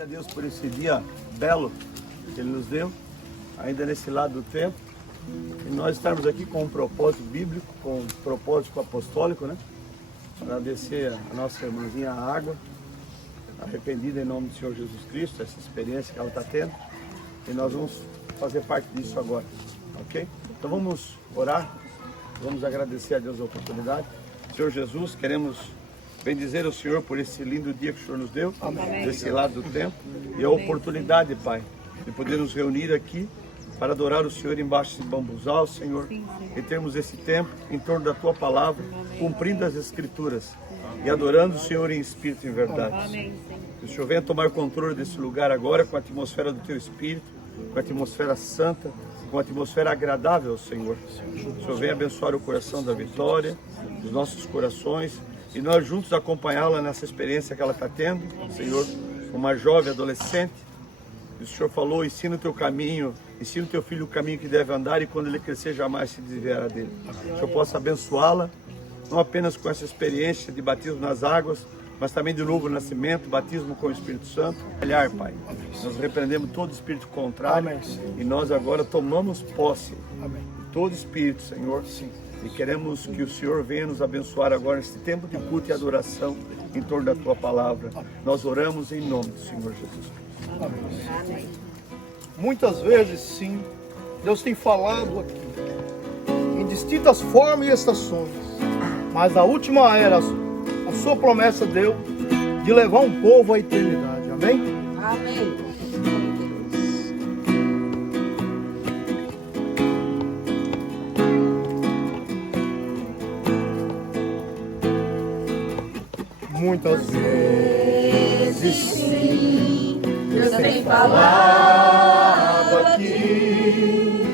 Agradecer a Deus por esse dia belo que Ele nos deu, ainda nesse lado do tempo. E nós estamos aqui com um propósito bíblico, com um propósito apostólico, né? Agradecer a nossa irmãzinha Água, arrependida em nome do Senhor Jesus Cristo, essa experiência que ela está tendo. E nós vamos fazer parte disso agora, ok? Então vamos orar, vamos agradecer a Deus a oportunidade. Senhor Jesus, queremos bendizer o Senhor por esse lindo dia que o Senhor nos deu, desse lado do tempo, e a oportunidade, Pai, de poder nos reunir aqui para adorar o Senhor embaixo desse bambuzal, Senhor, e termos esse tempo em torno da Tua Palavra, cumprindo as Escrituras e adorando o Senhor em espírito e em verdade. Que o Senhor venha tomar controle desse lugar agora com a atmosfera do Teu Espírito, com a atmosfera santa, com a atmosfera agradável ao Senhor. O Senhor venha abençoar o coração da Vitória, os nossos corações, e nós juntos acompanhá-la nessa experiência que ela está tendo, Senhor, uma jovem adolescente. O Senhor falou, ensina o teu caminho, ensina o teu filho o caminho que deve andar, e quando ele crescer jamais se desviará dele. Que o Senhor possa abençoá-la, não apenas com essa experiência de batismo nas águas, mas também de novo nascimento, batismo com o Espírito Santo. Olhar, Pai, nós repreendemos todo espírito contrário. Amém. E nós agora tomamos posse. Amém. De todo espírito, Senhor. Sim. E queremos que o Senhor venha nos abençoar agora nesse tempo de culto e adoração em torno da Tua Palavra. Amém. Nós oramos em nome do Senhor Jesus Cristo. Amém. Amém. Muitas vezes, sim, Deus tem falado aqui, em distintas formas e estações, mas a última era a sua promessa deu de levar um povo à eternidade. Amém? Amém. Muitas vezes, sim, Deus tem falado aqui,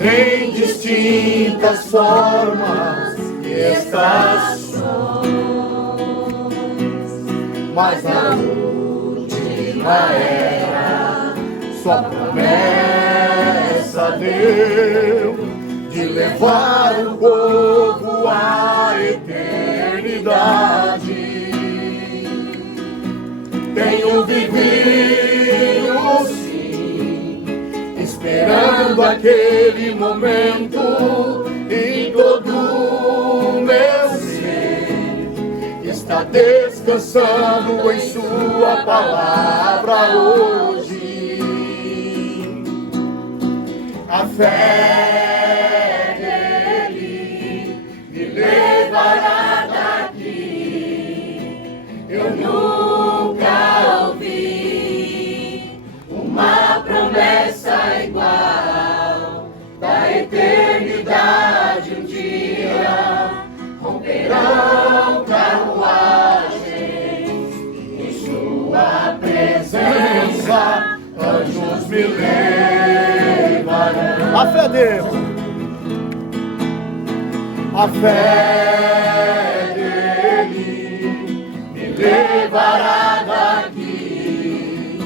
em distintas formas e estações, mas na última era sua promessa deu de levar o povo à eternidade. Tenho vivido, sim, esperando aquele momento, em todo o meu ser está descansando em sua palavra hoje. A fé dele me levará daqui. Eu nunca ouvi uma promessa igual. Da eternidade um dia romperão carruagens, em sua presença anjos me levarão. A fé dele, a fé dele me levará daqui.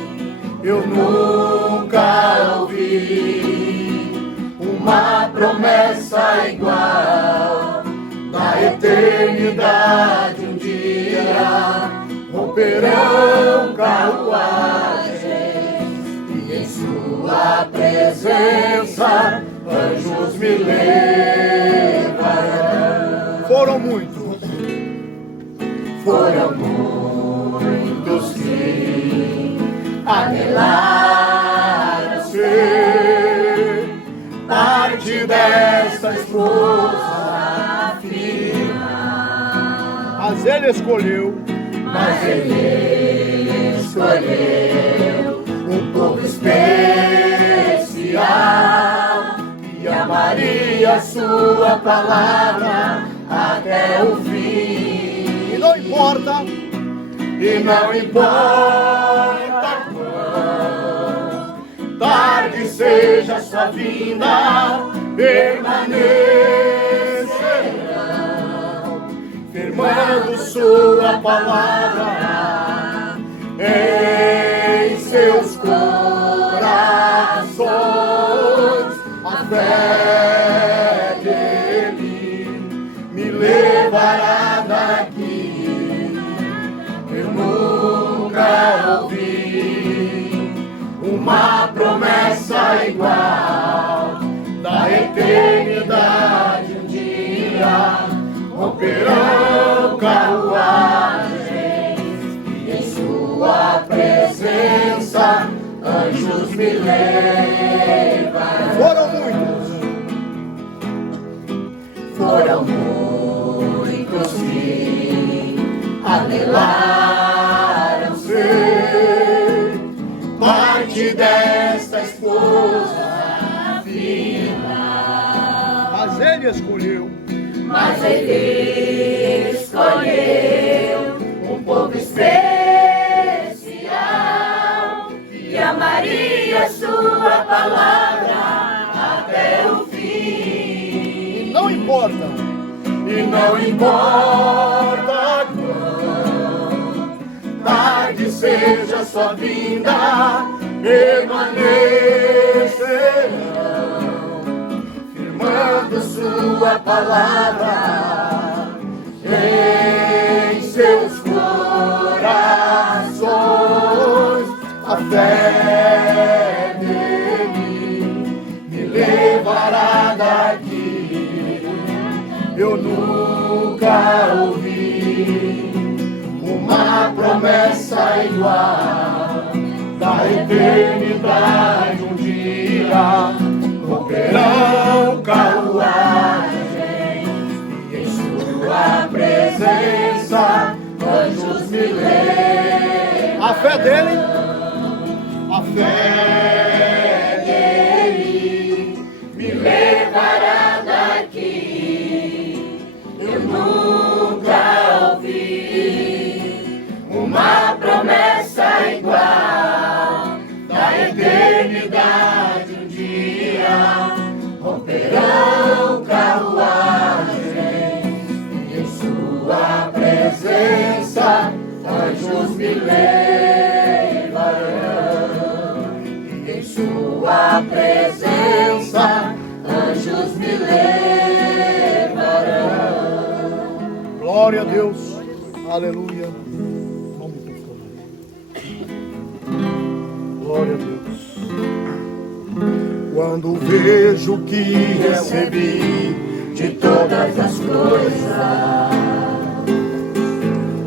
Eu nunca ouvi uma promessa igual. Na eternidade um dia romperão carruagens, e em sua presença anjos me levarão. Foram muitos que anelaram ser parte desta esposa fina. Mas ele escolheu um povo especial, que amaria a sua palavra até o fim. E não importa quão tarde seja a sua vinda, permanecerão firmando sua palavra em seus corações. A fé dele me levará daqui. Eu nunca ouvi anjos me levarão. Foram muitos. Foram muitos que anelaram ser parte desta esposa fina. Mas ele escolheu. Mas ele escolheu um povo especial que amaria sua palavra até o fim. E não importa. E não importa quão tarde seja sua vinda, permanecerão firmando sua palavra em seus corações. A fé nele me levará daqui. Eu nunca ouvi uma promessa igual da eternidade. Um dia romperão carruagem e em sua presença anjos me levarão. A fé dele. A Fé dele me levará daqui. Eu nunca ouvi uma promessa igual da eternidade. Um dia romperão carruagem e em sua presença anjos me levarão. E em sua presença anjos me levarão. Glória a Deus. Aleluia. Vamos por Glória a Deus. Quando vejo o que recebi de todas as coisas,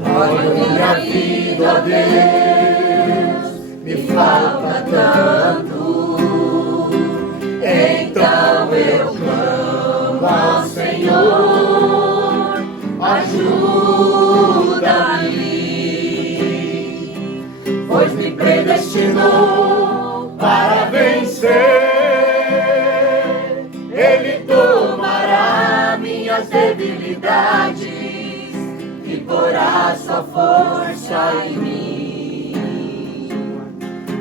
olho minha vida, ó Deus, me falta tanto. Então eu clamo ao Senhor, ajuda-me, pois me predestinou para vencer. Ele tomará minhas debilidades e porá sua força em mim.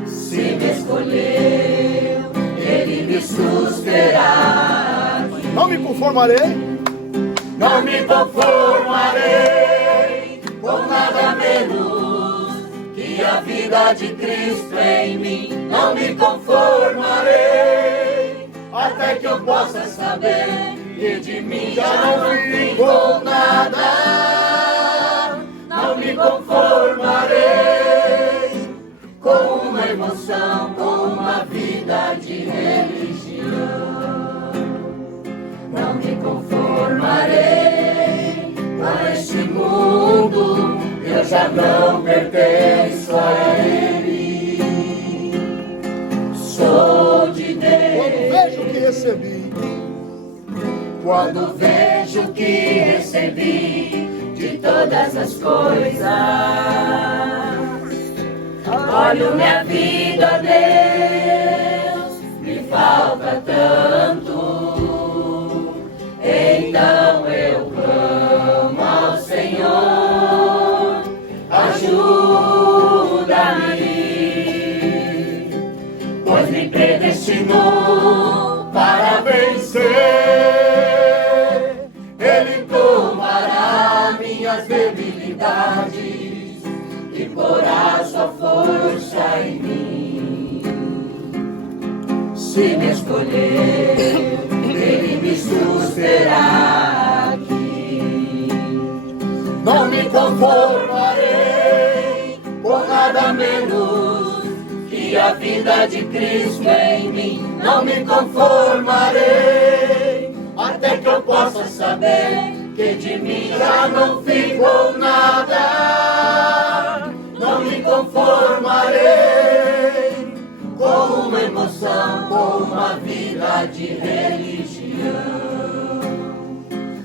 Se me escolheu, ele me susterá. Não me conformarei. Não me conformarei com nada menos que a vida de Cristo em mim. Não me conformarei até que eu possa saber que de mim já não ficou nada. Não me conformarei com uma emoção, com uma vida de religião. Não me conformarei com este mundo, eu já não pertenço a ele. Sou de Deus. Quando vejo o que recebi de todas as coisas, olho minha vida, Deus, me falta tanto. Então eu clamo ao Senhor, ajuda-me, pois me predestinou para vencer. Ele tomará minhas debilidades e porá sua força em mim. Se me escolher, ele me susterá aqui. Não me conformarei com nada menos que a vida de Cristo em mim. Não me conformarei até que eu possa saber que de mim já não ficou nada. Não me conformarei com de religião.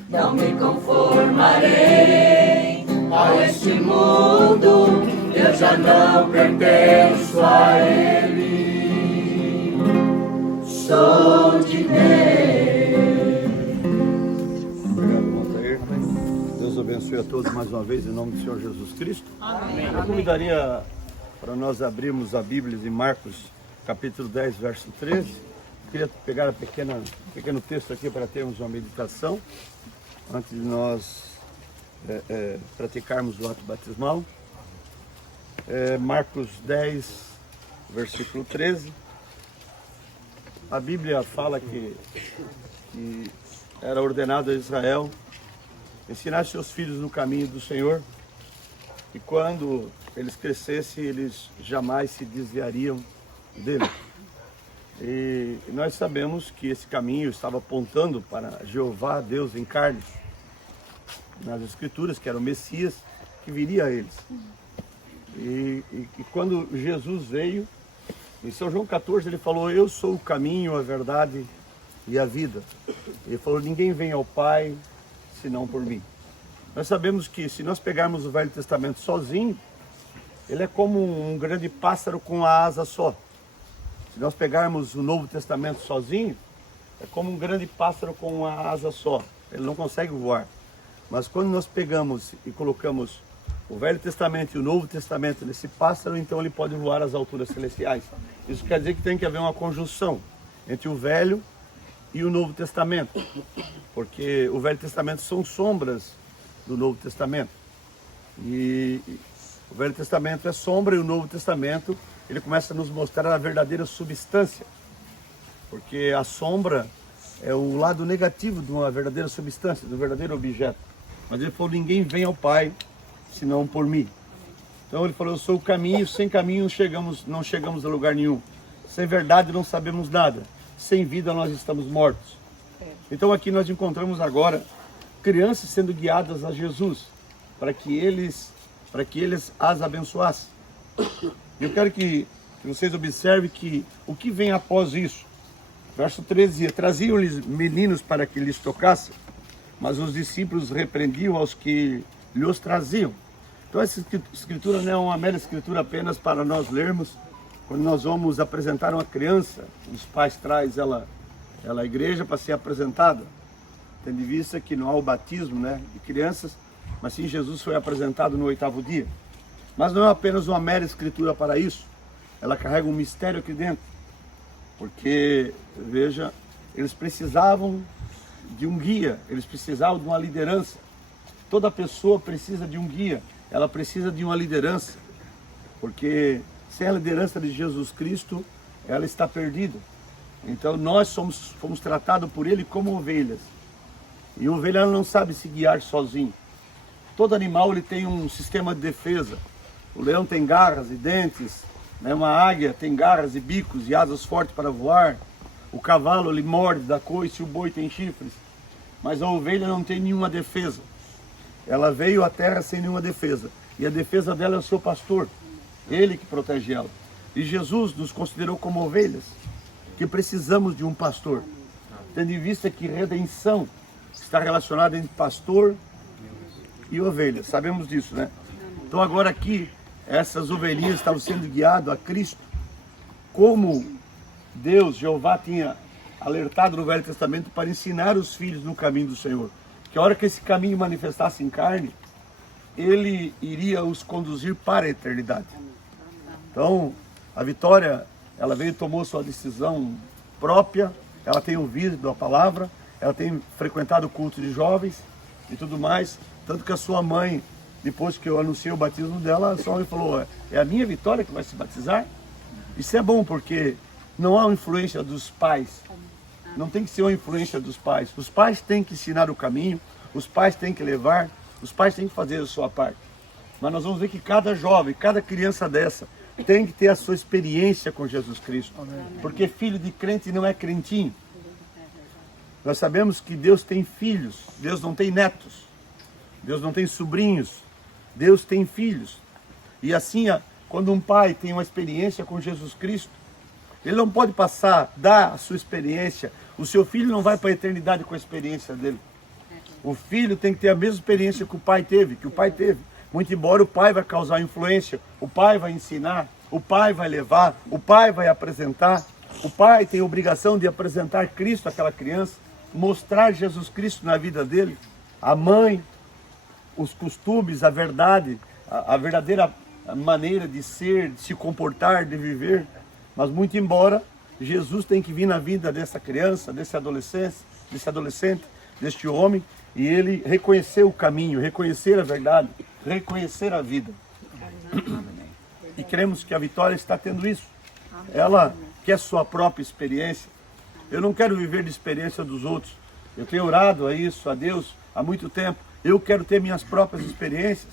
Não me conformarei a este mundo, eu já não pertenço a ele. Sou de Deus. Obrigado, Montair. Deus abençoe a todos mais uma vez, em nome do Senhor Jesus Cristo. Amém. Eu convidaria para nós abrirmos a Bíblia em Marcos, capítulo 10, verso 13. Eu queria pegar um pequeno texto aqui para termos uma meditação, antes de nós praticarmos o ato batismal. Marcos 10, versículo 13. A Bíblia fala que era ordenado a Israel ensinar seus filhos no caminho do Senhor, e quando eles crescessem, eles jamais se desviariam dele. E nós sabemos que esse caminho estava apontando para Jeová, Deus em carne, nas Escrituras, que era o Messias que viria a eles. E quando Jesus veio, em São João 14, ele falou: eu sou o caminho, a verdade e a vida. Ele falou: ninguém vem ao Pai senão por mim. Nós sabemos que se nós pegarmos o Velho Testamento sozinho, ele é como um grande pássaro com a asa só. Se nós pegarmos o Novo Testamento sozinho, é como um grande pássaro com uma asa só. Ele não consegue voar. Mas quando nós pegamos e colocamos o Velho Testamento e o Novo Testamento nesse pássaro, então ele pode voar às alturas celestiais. Isso quer dizer que tem que haver uma conjunção entre o Velho e o Novo Testamento, porque o Velho Testamento são sombras do Novo Testamento. E o Velho Testamento é sombra, e o Novo Testamento ele começa a nos mostrar a verdadeira substância, porque a sombra é o lado negativo de uma verdadeira substância, do verdadeiro objeto. Mas ele falou: ninguém vem ao Pai senão por mim. Então ele falou: eu sou o caminho, sem caminho não chegamos a lugar nenhum. Sem verdade não sabemos nada. Sem vida nós estamos mortos. Então aqui nós encontramos agora crianças sendo guiadas a Jesus, para que eles as abençoassem. Eu quero que vocês observem que o que vem após isso. Verso 13: traziam-lhes meninos para que lhes tocassem, mas os discípulos repreendiam aos que lhes traziam. Então essa escritura não é uma mera escritura apenas para nós lermos. Quando nós vamos apresentar uma criança, os pais trazem ela à igreja para ser apresentada, tendo em vista que não há o batismo, de crianças, mas sim Jesus foi apresentado no 8º dia. Mas não é apenas uma mera escritura para isso, ela carrega um mistério aqui dentro, porque, veja, eles precisavam de um guia, eles precisavam de uma liderança. Toda pessoa precisa de um guia, ela precisa de uma liderança, porque sem a liderança de Jesus Cristo, ela está perdida. Então nós fomos tratados por Ele como ovelhas, e a ovelha não sabe se guiar sozinho. Todo animal ele tem um sistema de defesa. O leão tem garras e dentes, uma águia tem garras e bicos e asas fortes para voar. O cavalo ele morde, dá coice, o boi tem chifres. Mas a ovelha não tem nenhuma defesa. Ela veio à terra sem nenhuma defesa. E a defesa dela é o seu pastor. Ele que protege ela. E Jesus nos considerou como ovelhas, que precisamos de um pastor. Tendo em vista que redenção está relacionada entre pastor e ovelha. Sabemos disso, Então agora aqui, essas ovelhinhas estavam sendo guiadas a Cristo, como Deus, Jeová, tinha alertado no Velho Testamento para ensinar os filhos no caminho do Senhor. Que a hora que esse caminho manifestasse em carne, Ele iria os conduzir para a eternidade. Então, a Vitória, ela veio e tomou sua decisão própria, ela tem ouvido a palavra, ela tem frequentado o culto de jovens e tudo mais, tanto que a sua mãe, depois que eu anunciei o batismo dela, a sua mãe falou: é a minha Vitória que vai se batizar? Isso é bom, porque não há influência dos pais, não tem que ser uma influência dos pais. Os pais têm que ensinar o caminho, os pais têm que levar, os pais têm que fazer a sua parte. Mas nós vamos ver que cada jovem, cada criança dessa, tem que ter a sua experiência com Jesus Cristo. Porque filho de crente não é crentinho. Nós sabemos que Deus tem filhos, Deus não tem netos, Deus não tem sobrinhos, Deus tem filhos. E assim, quando um pai tem uma experiência com Jesus Cristo, Ele não pode dar a sua experiência. O seu filho não vai para a eternidade com a experiência dele. O filho tem que ter a mesma experiência que o pai teve, Muito embora o pai vai causar influência, o pai vai ensinar, o pai vai levar, o pai vai apresentar. O pai tem a obrigação de apresentar Cristo àquela criança, mostrar Jesus Cristo na vida dele. A mãe, os costumes, a verdade, a verdadeira maneira de ser, de se comportar, de viver. Mas muito embora Jesus tem que vir na vida dessa criança, desse adolescente, deste homem, e ele reconhecer o caminho, reconhecer a verdade, reconhecer a vida. E cremos que a Vitória está tendo isso. Ela quer sua própria experiência. Eu não quero viver de experiência dos outros. Eu tenho orado a isso, a Deus, há muito tempo. Eu quero ter minhas próprias experiências.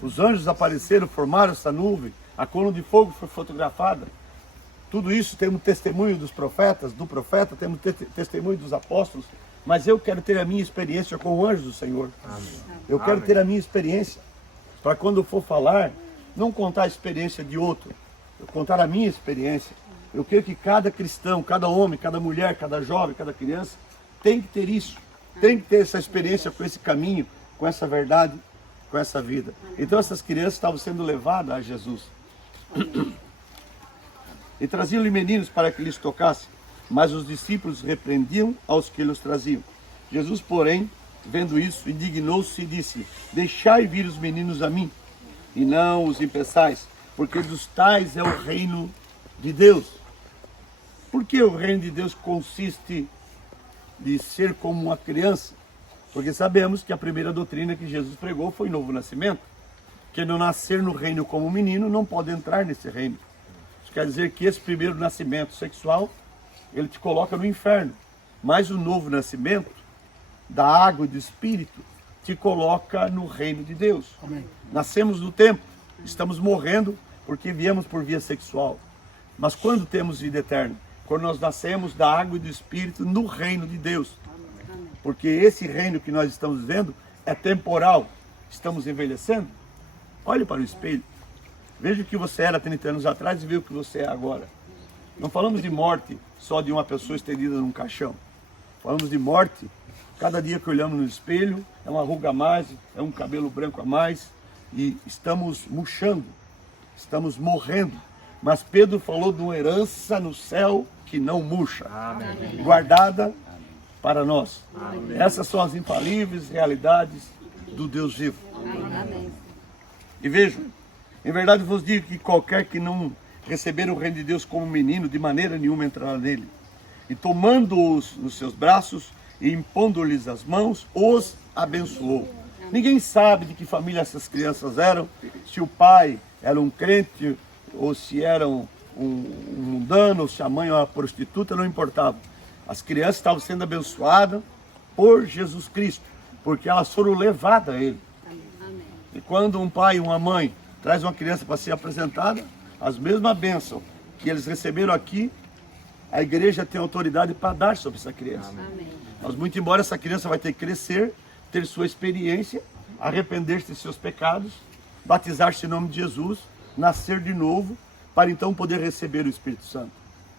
Os anjos apareceram, formaram essa nuvem, a coluna de fogo foi fotografada. Tudo isso temos testemunho dos profetas, do profeta, temos testemunho dos apóstolos. Mas eu quero ter a minha experiência com o anjo do Senhor. Eu quero ter a minha experiência. Para quando eu for falar, não contar a experiência de outro. Eu contar a minha experiência. Eu quero que cada cristão, cada homem, cada mulher, cada jovem, cada criança tem que ter isso. Tem que ter essa experiência com esse caminho, com essa verdade, com essa vida. Então essas crianças estavam sendo levadas a Jesus. E traziam-lhe meninos para que lhes tocassem. Mas os discípulos repreendiam aos que lhes traziam. Jesus, porém, vendo isso, indignou-se e disse: deixai vir os meninos a mim, e não os impeçais, porque dos tais é o reino de Deus. Por que o reino de Deus consiste de ser como uma criança? Porque sabemos que a primeira doutrina que Jesus pregou foi o novo nascimento. Quem não nascer no reino como menino não pode entrar nesse reino. Isso quer dizer que esse primeiro nascimento sexual, ele te coloca no inferno. Mas o novo nascimento, da água e do Espírito, te coloca no reino de Deus. Amém. Nascemos no tempo, estamos morrendo porque viemos por via sexual. Mas quando temos vida eterna? Quando nós nascemos da água e do Espírito no reino de Deus. Porque esse reino que nós estamos vivendo é temporal. Estamos envelhecendo. Olhe para o espelho. Veja o que você era 30 anos atrás e veja o que você é agora. Não falamos de morte só de uma pessoa estendida num caixão. Falamos de morte. Cada dia que olhamos no espelho é uma ruga a mais, é um cabelo branco a mais. E estamos murchando. Estamos morrendo. Mas Pedro falou de uma herança no céu que não murcha. Amém. Guardada para nós. Amém. Essas são as infalíveis realidades do Deus vivo. Amém. E vejam, em verdade vos digo que qualquer que não receber o reino de Deus como menino, de maneira nenhuma entrará nele. E tomando-os nos seus braços e impondo-lhes as mãos, os abençoou. Ninguém sabe de que família essas crianças eram, se o pai era um crente, ou se era um mundano, ou se a mãe era uma prostituta, não importava. As crianças estavam sendo abençoadas por Jesus Cristo, porque elas foram levadas a Ele. Amém. E quando um pai e uma mãe traz uma criança para ser apresentada, as mesmas bênçãos que eles receberam aqui, a igreja tem autoridade para dar sobre essa criança. Amém. Mas muito embora essa criança vai ter que crescer, ter sua experiência, arrepender-se de seus pecados, batizar-se em nome de Jesus, nascer de novo, para então poder receber o Espírito Santo.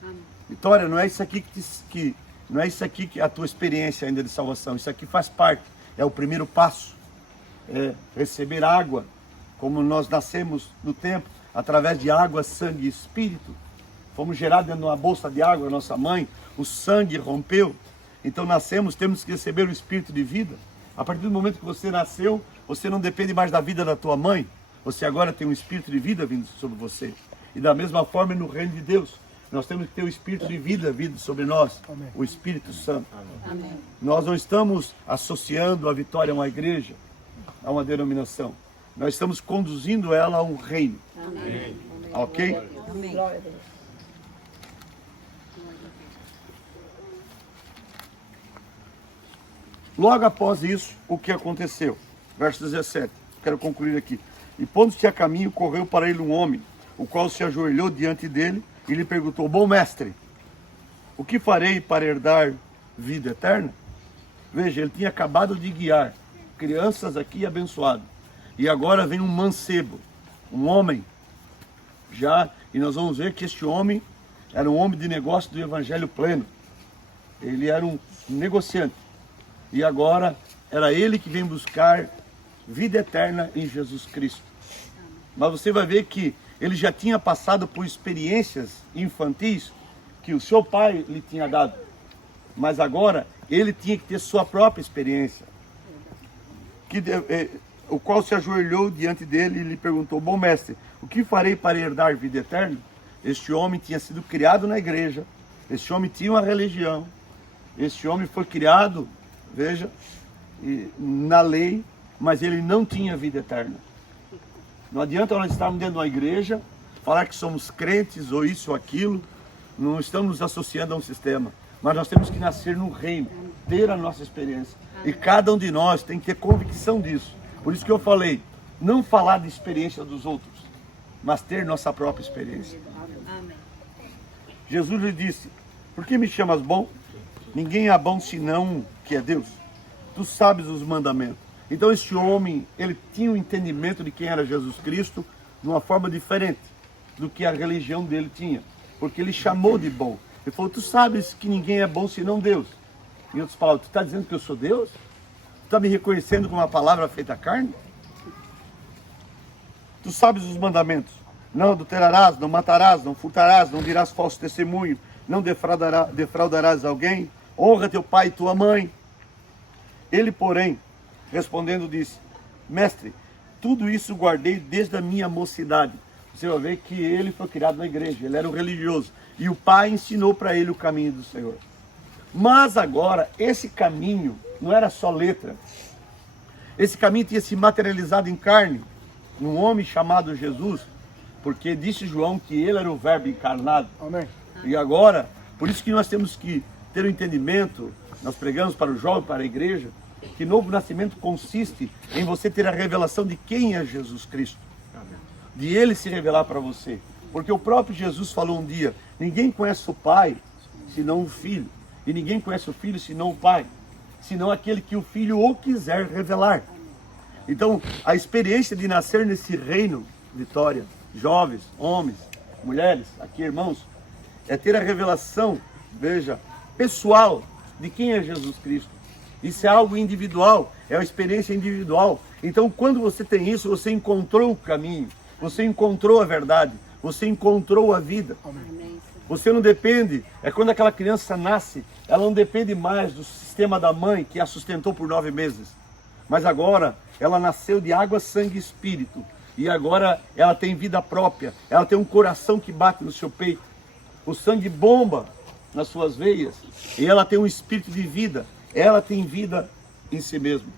Amém. Vitória, não é isso aqui não é isso aqui que é a tua experiência ainda de salvação. Isso aqui faz parte, é o primeiro passo. É receber água, como nós nascemos no tempo, através de água, sangue e Espírito. Fomos gerados dentro de uma bolsa de água, nossa mãe, o sangue rompeu. Então nascemos, temos que receber o Espírito de vida. A partir do momento que você nasceu, você não depende mais da vida da tua mãe. Você agora tem um Espírito de vida vindo sobre você. E da mesma forma no reino de Deus, nós temos que ter o Espírito de vida vindo sobre nós. Amém. O Espírito Santo. Amém. Nós não estamos associando a Vitória a uma igreja, a uma denominação. Nós estamos conduzindo ela a um reino. Amém. Ok? Amém. Logo após isso, o que aconteceu? Verso 17, quero concluir aqui. E pondo-se a caminho, correu para ele um homem, o qual se ajoelhou diante dele e lhe perguntou: bom mestre, o que farei para herdar vida eterna? Veja, ele tinha acabado de guiar crianças aqui abençoadas. E agora vem um mancebo, um homem, já, e nós vamos ver que este homem era um homem de negócio do evangelho pleno. Ele era um negociante. E agora era ele que vem buscar vida eterna em Jesus Cristo. Mas você vai ver que ele já tinha passado por experiências infantis que o seu pai lhe tinha dado. Mas agora ele tinha que ter sua própria experiência. O qual se ajoelhou diante dele e lhe perguntou: bom mestre, o que farei para herdar vida eterna? Este homem tinha sido criado na igreja, este homem tinha uma religião, este homem foi criado, veja, na lei, mas ele não tinha vida eterna. Não adianta nós estarmos dentro de uma igreja, falar que somos crentes ou isso ou aquilo, não estamos nos associando a um sistema, mas nós temos que nascer no reino, ter a nossa experiência. E cada um de nós tem que ter convicção disso. Por isso que eu falei, não falar de experiência dos outros, mas ter nossa própria experiência. Jesus lhe disse: por que me chamas bom? Ninguém é bom senão que é Deus. Tu sabes os mandamentos. Então este homem, ele tinha um entendimento de quem era Jesus Cristo de uma forma diferente do que a religião dele tinha. Porque ele chamou de bom. Ele falou: tu sabes que ninguém é bom senão Deus. Em outras palavras, tu está dizendo que eu sou Deus? Tu está me reconhecendo como uma palavra feita carne? Tu sabes os mandamentos: não adulterarás, não matarás, não furtarás, não dirás falso testemunho, não defraudarás alguém, honra teu pai e tua mãe. Ele, porém, respondendo, disse: mestre, tudo isso guardei desde a minha mocidade. Você vai ver que ele foi criado na igreja, ele era um religioso, e o pai ensinou para ele o caminho do Senhor. Mas agora, esse caminho não era só letra. Esse caminho tinha se materializado em carne, num homem chamado Jesus, porque disse João que ele era o verbo encarnado. Amém. E agora, por isso que nós temos que ter o entendimento, nós pregamos para o jovem, para a igreja, que novo nascimento consiste em você ter a revelação de quem é Jesus Cristo. De ele se revelar para você. Porque o próprio Jesus falou um dia: ninguém conhece o Pai senão o Filho. E ninguém conhece o Filho senão o Pai, senão aquele que o Filho o quiser revelar. Então, a experiência de nascer nesse reino, Vitória, jovens, homens, mulheres, aqui irmãos, é ter a revelação, veja, pessoal de quem é Jesus Cristo. Isso é algo individual, é uma experiência individual. Então, quando você tem isso, você encontrou o caminho, você encontrou a verdade, você encontrou a vida. Você não depende, é quando aquela criança nasce, ela não depende mais do sistema da mãe que a sustentou por 9 meses. Mas agora, ela nasceu de água, sangue e espírito. E agora ela tem vida própria, ela tem um coração que bate no seu peito. O sangue bomba nas suas veias e ela tem um espírito de vida. Ela tem vida em si mesmo.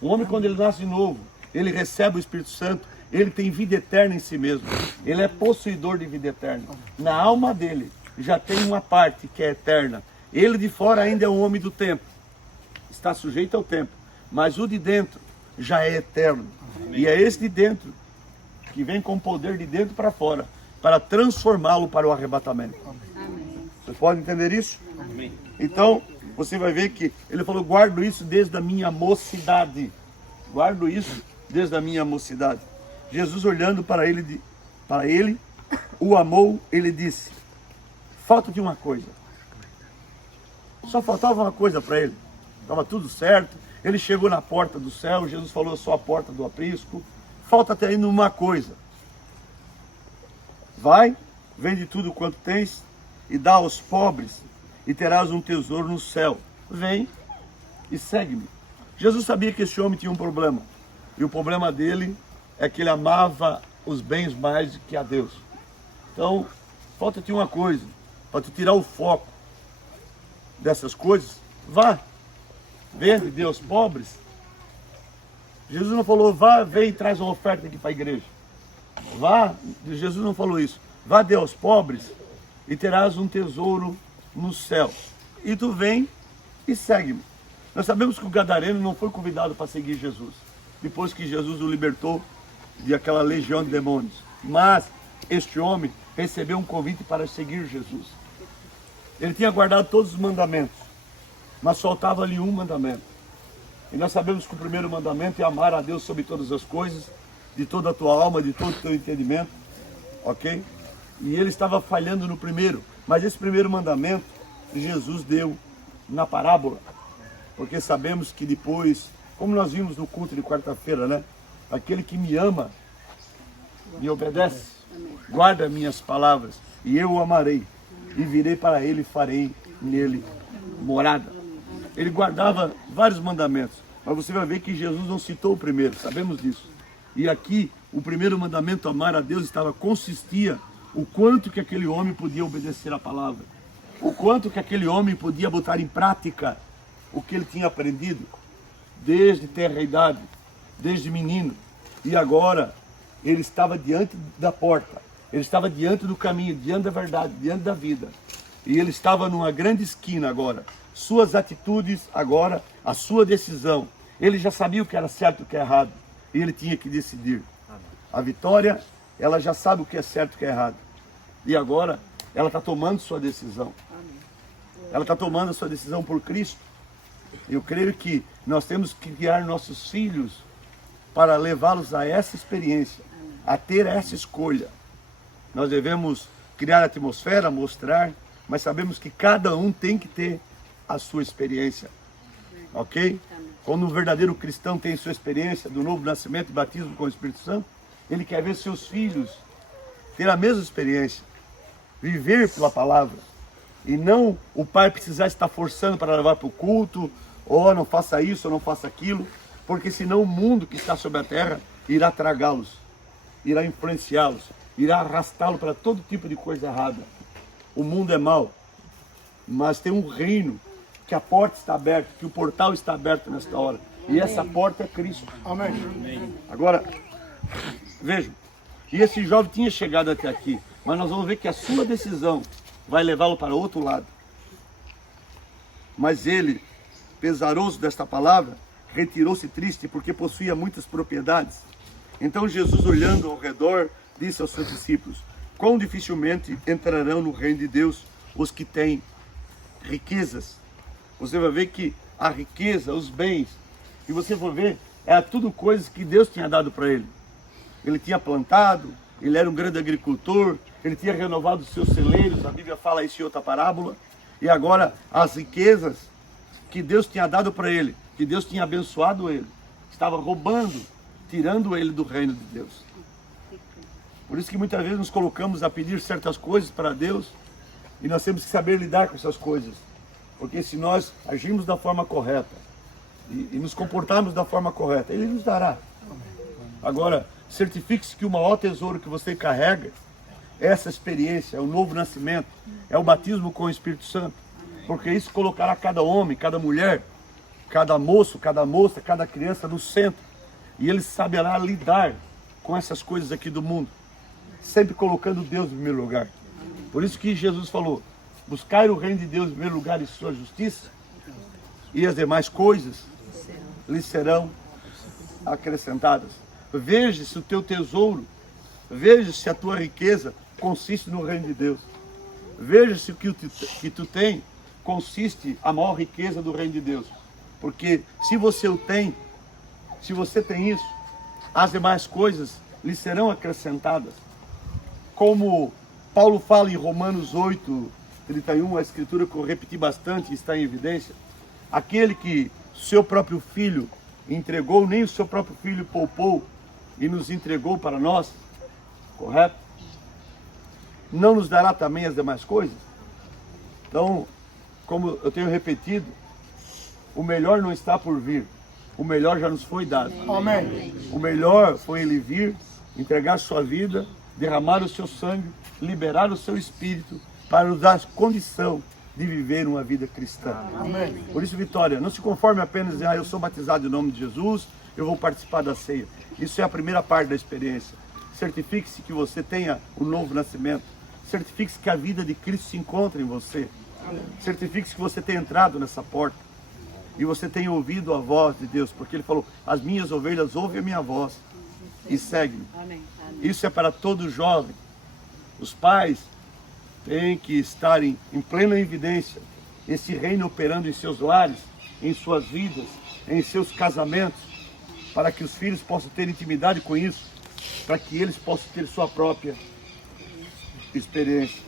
O homem, quando ele nasce de novo, ele recebe o Espírito Santo, ele tem vida eterna em si mesmo. Ele é possuidor de vida eterna. Na alma dele já tem uma parte que é eterna. Ele de fora ainda é um homem do tempo. Está sujeito ao tempo. Mas o de dentro já é eterno. E é esse de dentro que vem com poder de dentro para fora, para transformá-lo para o arrebatamento. Você pode entender isso? Então, você vai ver que ele falou: guardo isso desde a minha mocidade. Guardo isso desde a minha mocidade. Jesus, olhando para ele, o amou, ele disse: falta-te uma coisa. Só faltava uma coisa para ele. Estava tudo certo. Ele chegou na porta do céu. Jesus falou: só a porta do aprisco. Falta-te ainda uma coisa. Vai, vende tudo quanto tens e dá aos pobres, e terás um tesouro no céu. Vem e segue-me. Jesus sabia que esse homem tinha um problema. E o problema dele é que ele amava os bens mais do que a Deus. Então, falta-te uma coisa. Para tu tirar o foco dessas coisas, vá, vende, dê aos pobres. Jesus não falou: vá, vem e traz uma oferta aqui para a igreja. Vá, Jesus não falou isso. Vá, dê aos pobres e terás um tesouro no céu. E tu vem e segue-me. Nós sabemos que o gadareno não foi convidado para seguir Jesus, depois que Jesus o libertou de aquela legião de demônios. Mas este homem recebeu um convite para seguir Jesus. Ele tinha guardado todos os mandamentos, mas faltava ali um mandamento. E nós sabemos que o primeiro mandamento é amar a Deus sobre todas as coisas, de toda a tua alma, de todo o teu entendimento, ok? E ele estava falhando no primeiro. Mas esse primeiro mandamento Jesus deu na parábola. Porque sabemos que depois, como nós vimos no culto de quarta-feira, né? Aquele que me ama, me obedece, guarda minhas palavras, e eu o amarei, e virei para ele e farei nele morada. Ele guardava vários mandamentos, mas você vai ver que Jesus não citou o primeiro, sabemos disso. E aqui, o primeiro mandamento, amar a Deus, consistia o quanto que aquele homem podia obedecer a palavra, o quanto que aquele homem podia botar em prática o que ele tinha aprendido, desde tenra idade, desde menino. E agora, ele estava diante da porta, ele estava diante do caminho, diante da verdade, diante da vida. E ele estava numa grande esquina agora. Suas atitudes agora, a sua decisão. Ele já sabia o que era certo e o que é errado. E ele tinha que decidir. A Vitória, ela já sabe o que é certo e o que é errado. E agora, ela está tomando sua decisão. Ela está tomando a sua decisão por Cristo. Eu creio que nós temos que criar nossos filhos para levá-los a essa experiência, a ter essa escolha. Nós devemos criar a atmosfera, mostrar, mas sabemos que cada um tem que ter a sua experiência. Ok? Quando um verdadeiro cristão tem sua experiência do novo nascimento e batismo com o Espírito Santo, ele quer ver seus filhos ter a mesma experiência, viver pela palavra. E não o pai precisar estar forçando para levar para o culto, ou não faça isso, ou não faça aquilo, porque senão o mundo que está sobre a terra irá tragá-los, irá influenciá-los, irá arrastá-los para todo tipo de coisa errada. O mundo é mau, mas tem um reino que a porta está aberta, que o portal está aberto nesta hora. E essa porta é Cristo. Amém. Agora, vejam, e esse jovem tinha chegado até aqui, mas nós vamos ver que a sua decisão vai levá-lo para outro lado. Mas ele, pesaroso desta palavra, retirou-se triste porque possuía muitas propriedades. Então Jesus, olhando ao redor, disse aos seus discípulos: quão dificilmente entrarão no reino de Deus os que têm riquezas. Você vai ver que a riqueza, os bens, e você for ver, era tudo coisas que Deus tinha dado para ele. Ele tinha plantado, ele era um grande agricultor, ele tinha renovado os seus celeiros, a Bíblia fala isso em outra parábola, e agora as riquezas que Deus tinha dado para ele, que Deus tinha abençoado ele, estava roubando, tirando ele do reino de Deus. Por isso que muitas vezes nos colocamos a pedir certas coisas para Deus, e nós temos que saber lidar com essas coisas, porque se nós agirmos da forma correta, e nos comportarmos da forma correta, Ele nos dará. Agora, certifique-se que o maior tesouro que você carrega é essa experiência, é o novo nascimento, é o batismo com o Espírito Santo, porque isso colocará cada homem, cada mulher, cada moço, cada moça, cada criança no centro, e ele saberá lidar com essas coisas aqui do mundo, sempre colocando Deus em primeiro lugar. Por isso que Jesus falou: buscar o reino de Deus em primeiro lugar e sua justiça, e as demais coisas lhe serão acrescentadas. Veja se o teu tesouro, veja se a tua riqueza consiste no reino de Deus. Veja se o que tu tem consiste a maior riqueza do reino de Deus. Porque se você o tem, se você tem isso, as demais coisas lhe serão acrescentadas. Como Paulo fala em Romanos 8:31, a escritura que eu repeti bastante, está em evidência: aquele que seu próprio filho entregou, nem o seu próprio filho poupou e nos entregou para nós, correto? Não nos dará também as demais coisas? Então, como eu tenho repetido, o melhor não está por vir, o melhor já nos foi dado. Amém. O melhor foi ele vir, entregar sua vida, derramar o seu sangue, liberar o seu espírito para nos dar condição de viver uma vida cristã. Amém. Por isso, Vitória, não se conforme apenas em eu sou batizado em nome de Jesus, eu vou participar da ceia. Isso é a primeira parte da experiência. Certifique-se que você tenha o novo nascimento. Certifique-se que a vida de Cristo se encontra em você. Certifique-se que você tem entrado nessa porta e você tem ouvido a voz de Deus, porque Ele falou: as minhas ovelhas ouvem a minha voz e seguem. Isso é para todo jovem. Os pais têm que estar em plena evidência, esse reino operando em seus lares, em suas vidas, em seus casamentos, para que os filhos possam ter intimidade com isso, para que eles possam ter sua própria experiência.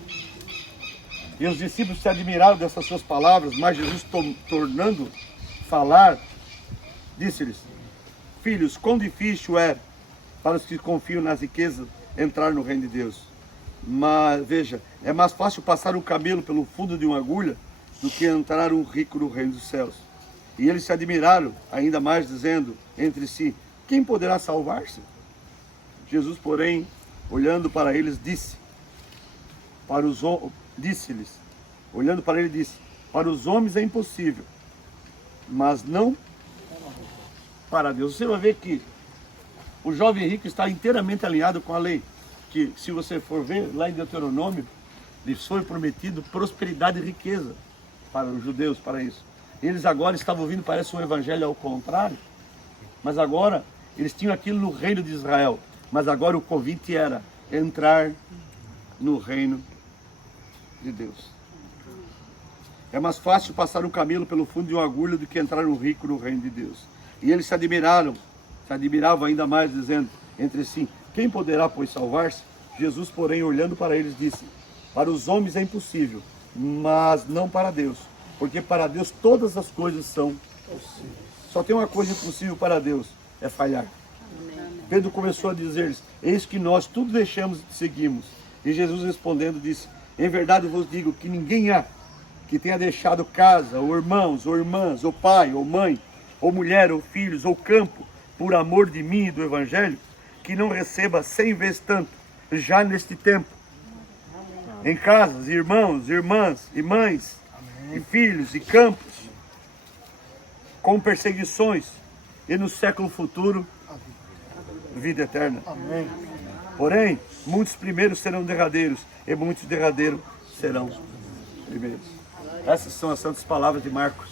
E os discípulos se admiraram dessas suas palavras, mas Jesus, tornando falar, disse-lhes: filhos, quão difícil é para os que confiam nas riquezas entrar no reino de Deus. Mas veja, é mais fácil passar um camelo pelo fundo de uma agulha do que entrar um rico no reino dos céus. E eles se admiraram ainda mais, dizendo entre si: quem poderá salvar-se? Jesus, porém, olhando para eles, disse-lhes, olhando para ele, disse: para os homens é impossível, mas não para Deus. Você vai ver que o jovem rico está inteiramente alinhado com a lei, que se você for ver lá em Deuteronômio, lhes foi prometido prosperidade e riqueza para os judeus, para isso. Eles agora estavam ouvindo, parece um evangelho ao contrário, mas agora eles tinham aquilo no reino de Israel, mas agora o convite era entrar no reino de Deus. É mais fácil passar um camelo pelo fundo de uma agulha do que entrar um rico no reino de Deus. E eles se admiravam ainda mais, dizendo entre si: quem poderá, pois, salvar-se? Jesus, porém, olhando para eles, disse: para os homens é impossível, mas não para Deus, porque para Deus todas as coisas são possíveis. Só tem uma coisa impossível para Deus: é falhar. Pedro começou a dizer-lhes: eis que nós tudo deixamos e te seguimos. E Jesus respondendo disse: em verdade vos digo que ninguém há que tenha deixado casa, ou irmãos, ou irmãs, ou pai, ou mãe, ou mulher, ou filhos, ou campo, por amor de mim e do Evangelho, que não receba 100 vezes tanto, já neste tempo, em casas, irmãos, irmãs, e mães, e filhos, e campos, com perseguições, e no século futuro, vida eterna. Amém. Porém, muitos primeiros serão derradeiros, e muitos derradeiros serão primeiros. Essas são as santas palavras de Marcos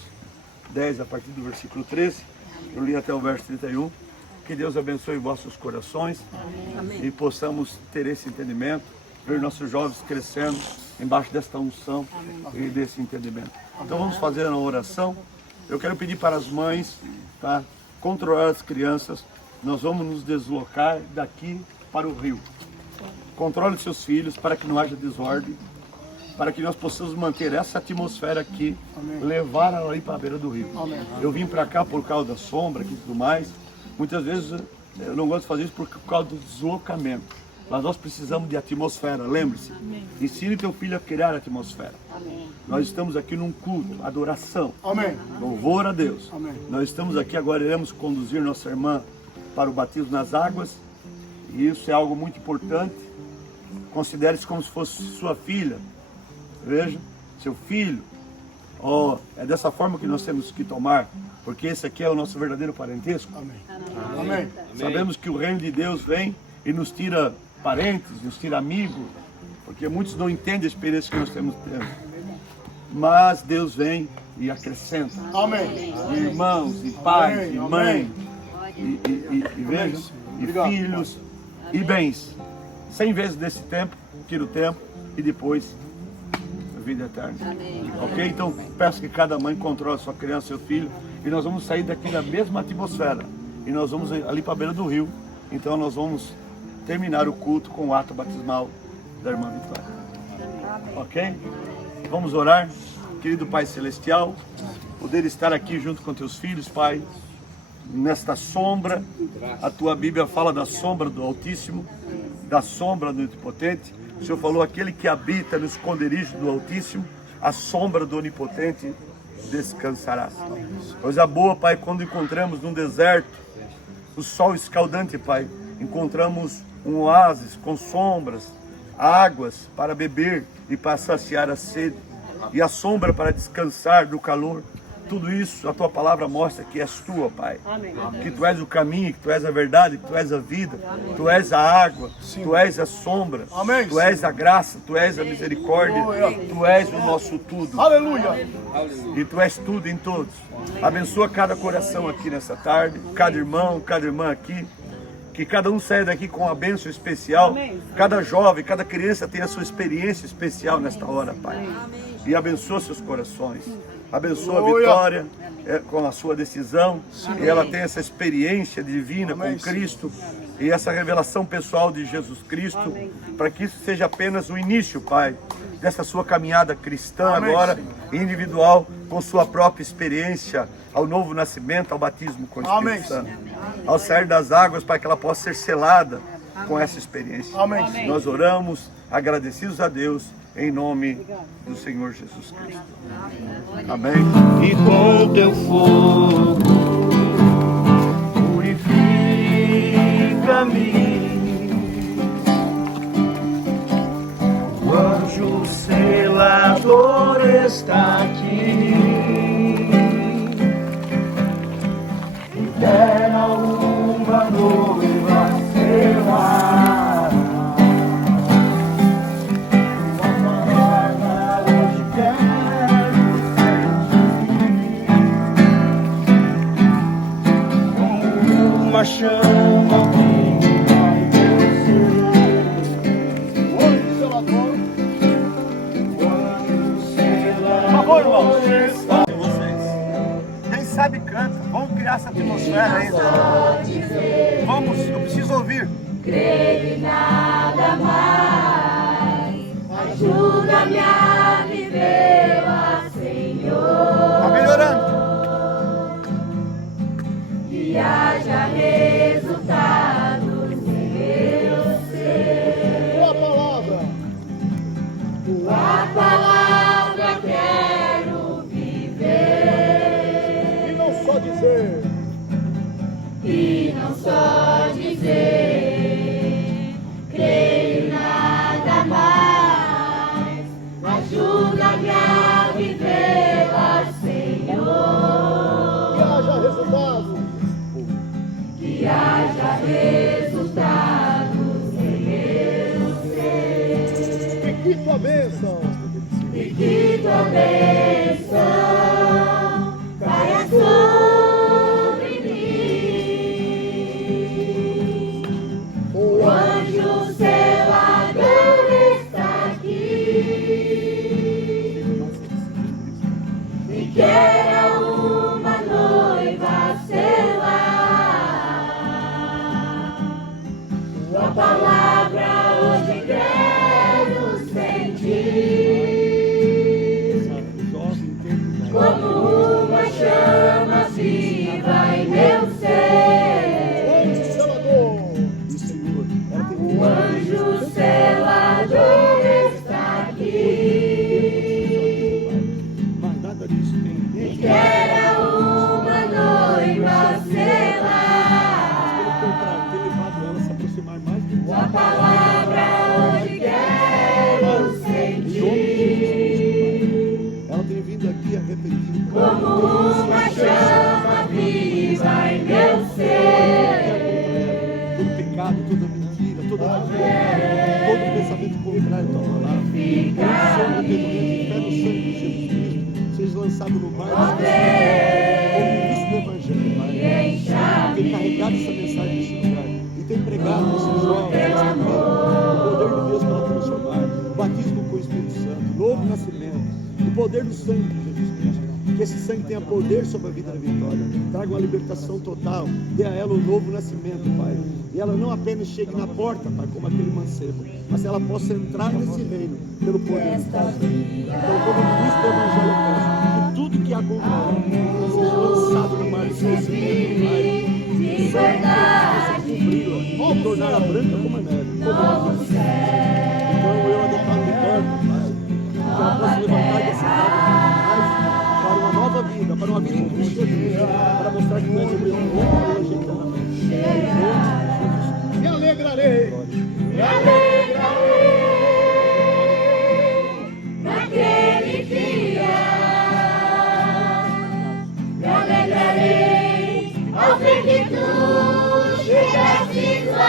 10, a partir do versículo 13. Eu li até o verso 31. Que Deus abençoe vossos corações. Amém. E possamos ter esse entendimento, ver nossos jovens crescendo embaixo desta unção. Amém. E desse entendimento. Então vamos fazer uma oração. Eu quero pedir para as mães, tá, controlar as crianças. Nós vamos nos deslocar daqui para o rio. Controle seus filhos para que não haja desordem, para que nós possamos manter essa atmosfera aqui, amém, levar ela aí para a beira do rio. Amém. Eu vim para cá por causa da sombra e tudo mais. Muitas vezes eu não gosto de fazer isso por causa do deslocamento. Mas nós precisamos de atmosfera, lembre-se. Ensine teu filho a criar atmosfera. Amém. Nós estamos aqui num culto, adoração, amém, louvor a Deus. Amém. Nós estamos aqui agora, iremos conduzir nossa irmã para o batismo nas águas. E isso é algo muito importante. Considere-se como se fosse sua filha. Veja, seu filho. Oh, é dessa forma que nós temos que tomar, porque esse aqui é o nosso verdadeiro parentesco. Amém. Amém. Amém. Sabemos que o reino de Deus vem e nos tira parentes, nos tira amigos, porque muitos não entendem a experiência que nós temos tendo. Mas Deus vem e acrescenta. Amém. E irmãos, e pais, amém, e mãe, e veja, e filhos, e bens. 100 vezes desse tempo, tira o tempo, e depois vida eterna. Amém. Ok? Então peço que cada mãe controle a sua criança, seu filho, e nós vamos sair daqui da mesma atmosfera, e nós vamos ali para a beira do rio. Então nós vamos terminar o culto com o ato batismal da irmã Vitória. Ok? Vamos orar. Querido Pai Celestial, poder estar aqui junto com teus filhos, Pai, nesta sombra. A tua Bíblia fala da sombra do Altíssimo, da sombra do Onipotente. O Senhor falou: aquele que habita no esconderijo do Altíssimo, a sombra do Onipotente descansará. Coisa boa, Pai, quando encontramos num deserto o sol escaldante, Pai, encontramos um oásis com sombras, águas para beber e para saciar a sede, e a sombra para descansar do calor. Tudo isso, a tua palavra mostra que és tua, Pai. Amém. Que tu és o caminho, que tu és a verdade, que tu és a vida, amém, tu és a água, sim, tu és a sombra, amém, tu és a graça, tu és a misericórdia, tu és o nosso tudo. Aleluia! E tu és tudo em todos. Abençoa cada coração aqui nessa tarde, cada irmão, cada irmã aqui. Que cada um saia daqui com uma bênção especial. Cada jovem, cada criança tenha a sua experiência especial nesta hora, Pai. E abençoa seus corações. Abençoa a Vitória com a sua decisão. E ela tem essa experiência divina com Cristo. e essa revelação pessoal de Jesus Cristo, para que isso seja apenas o início, Pai, dessa sua caminhada cristã agora, individual, com sua própria experiência, ao novo nascimento, ao batismo com o Espírito Santo. Ao sair das águas, para que ela possa ser selada com essa experiência. Nós oramos, agradecidos a Deus, em nome do Senhor Jesus Cristo. Amém. E com teu fogo purifica-me, o anjo selador está aqui, e terá uma noiva selada. Uma chama viva em você, o anjo selador, Por favor, irmãos. Quem sabe canta. Vamos criar essa atmosfera aí. Vamos, eu preciso ouvir. Crer em nada mais, ajuda-me a viver, ó Senhor. Tá melhorando. Que haja resultados em meu ser. Tua palavra. Tua palavra quero viver. E não só dizer. E não só dizer, creio em nada mais, ajuda-me a viver, ó Senhor. Que haja resultado. Que haja resultados em meu ser. E que tua bênção. E que tua bênção caia sobre mim. O anjo selador está aqui e quer uma noiva selar. Tua palavra hoje quero sentir, como uma chama viva em meu ser. O anjo selador está aqui e quer uma noiva selar. Tua palavra hoje quero sentir, Ela tem vindo aqui arrependida. como uma chama viva em meu ser. Todo pecado, toda mentira, todo pensamento contrário à tua palavra. Todo fé no sangue de Jesus Cristo seja lançado no mar do Espírito, como Cristo do Evangelho, Pai. Tem carregado essa mensagem nesse lugar e tem pregado nesses jovens, nesse momento, o poder de Deus para transformar, o batismo com o Espírito Santo, o novo nascimento, o poder do sangue de Jesus Cristo. Que esse sangue tenha poder sobre a vida da Vitória, traga uma libertação total, dê a ela o novo nascimento, Pai. E ela não apenas chegue na porta, Pai, como aquele mancebo, mas ela possa entrar nesse reino pelo poder do Sangue. Então, como Cristo do Evangelho peço, que tudo que há contra ela seja lançado no mar do esquecimento, Pai. Que o sangue de Jesus possa cobri-la e torná-la branca como a neve. Então, eu a declaro liberta, Pai. Que ela possa levantar desse lado para uma nova vida, para uma vida em Cristo Jesus, para mostrar que nós devemos hoje eternamente. Me alegrarei. Me alegrarei naquele dia. Me alegrarei ao ver que tu chegastes lá.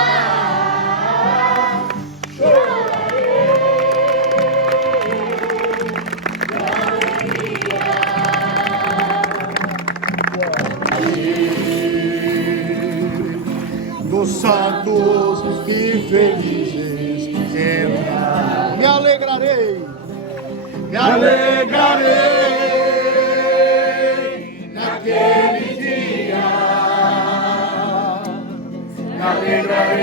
Dos santos e felizes entraram. Me alegrarei. Me alegrarei naquele dia. Me alegrarei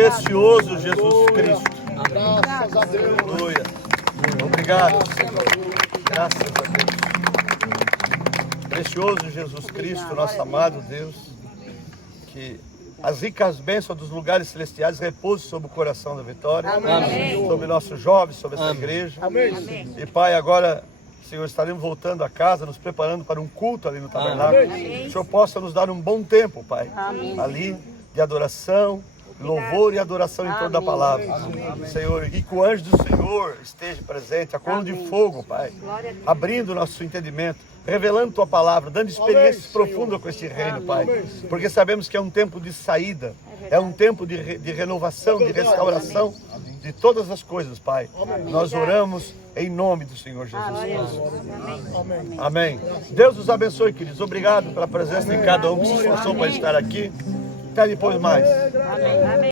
precioso Jesus Cristo. Graças a Deus. Aleluia. Obrigado, Senhor. Graças a Deus. Precioso Jesus Cristo, nosso amado Deus, que as ricas bênçãos dos lugares celestiais repousem sobre o coração da Vitória, sobre nossos jovens, sobre essa igreja. Amém. E Pai, agora, Senhor, estaremos voltando a casa, nos preparando para um culto ali no tabernáculo. Que o Senhor possa nos dar um bom tempo, Pai, ali de adoração, louvor e adoração em toda a palavra. Senhor, e que o anjo do Senhor esteja presente, a coluna de fogo, Pai, abrindo nosso entendimento, revelando Tua palavra, dando experiências profundas com este reino, Pai. Porque sabemos que é um tempo de saída, é um tempo de renovação, de restauração de todas as coisas, Pai. Nós oramos em nome do Senhor Jesus Cristo. Amém. Deus os abençoe, queridos. Obrigado pela presença de cada um que se esforçou para estar aqui. Até depois mais.